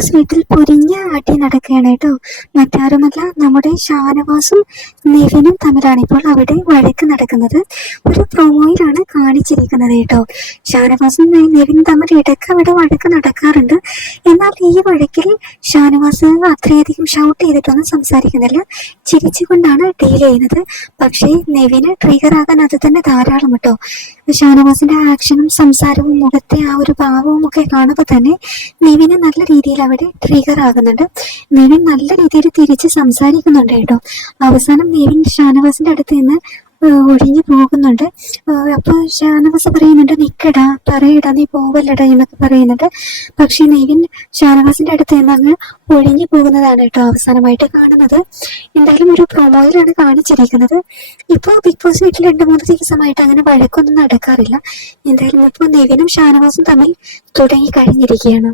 Boss വീട്ടിൽ പൊരിഞ്ഞ അടി നടക്കുകയാണ് കേട്ടോ. മറ്റാരുമല്ല, നമ്മുടെ ഷാനവാസും നെവിനും തമ്മിലാണ് ഇപ്പോൾ അവിടെ വഴക്ക് നടക്കുന്നത്. ഒരു പ്രൊമോയിലാണ് കാണിച്ചിരിക്കുന്നത് കേട്ടോ. ഷാനവാസും നെവിനും തമ്മിൽ ഇടയ്ക്ക് അവിടെ വഴക്ക് നടക്കാറുണ്ട്. എന്നാൽ ഈ വഴക്കിൽ ഷാനവാസ് അത്രയധികം ഷൗട്ട് ചെയ്തിട്ടൊന്നും സംസാരിക്കുന്നില്ല, ചിരിച്ചുകൊണ്ടാണ് ഡീൽ ചെയ്യുന്നത്. പക്ഷേ നെവിന് ട്രിഗർ ആകാൻ അത് തന്നെ ധാരാളം കേട്ടോ. ഷാനവാസിന്റെ ആക്ഷനും സംസാരവും മുഖത്തെ ആ ഒരു ഭാവവും ഒക്കെ കാണുമ്പോൾ തന്നെ നെവിന് നല്ല രീതിയിൽ അവിടെ ട്രിഗർ ആകുന്നുണ്ട്. നെവിൻ നല്ല രീതിയിൽ തിരിച്ച് സംസാരിക്കുന്നുണ്ട് കേട്ടോ. അവസാനം നെവിൻ ഷാനവാസിന്റെ അടുത്ത് നിന്ന് ഒഴിഞ്ഞു പോകുന്നുണ്ട്. അപ്പൊ ഷാനവാസ് പറയുന്നുണ്ട്, നിക്കടാ, പറയടാ, നീ പോവല്ലടാ എന്നൊക്കെ പറയുന്നുണ്ട്. പക്ഷെ നെവിൻ ഷാനവാസിന്റെ അടുത്ത് നിന്ന് അങ്ങ് ഒഴിഞ്ഞു പോകുന്നതാണ് കേട്ടോ അവസാനമായിട്ട് കാണുന്നത്. എന്തായാലും ഒരു പ്രൊമോയിലാണ് കാണിച്ചിരിക്കുന്നത്. ഇപ്പോൾ ബിഗ് ബോസ് വീട്ടിൽ 2-3 ദിവസമായിട്ട് അങ്ങനെ വഴക്കൊന്നും നടക്കാറില്ല. എന്തായാലും ഇപ്പോൾ നെവിനും ഷാനവാസും തമ്മിൽ തുടങ്ങി കഴിഞ്ഞിരിക്കുകയാണ്.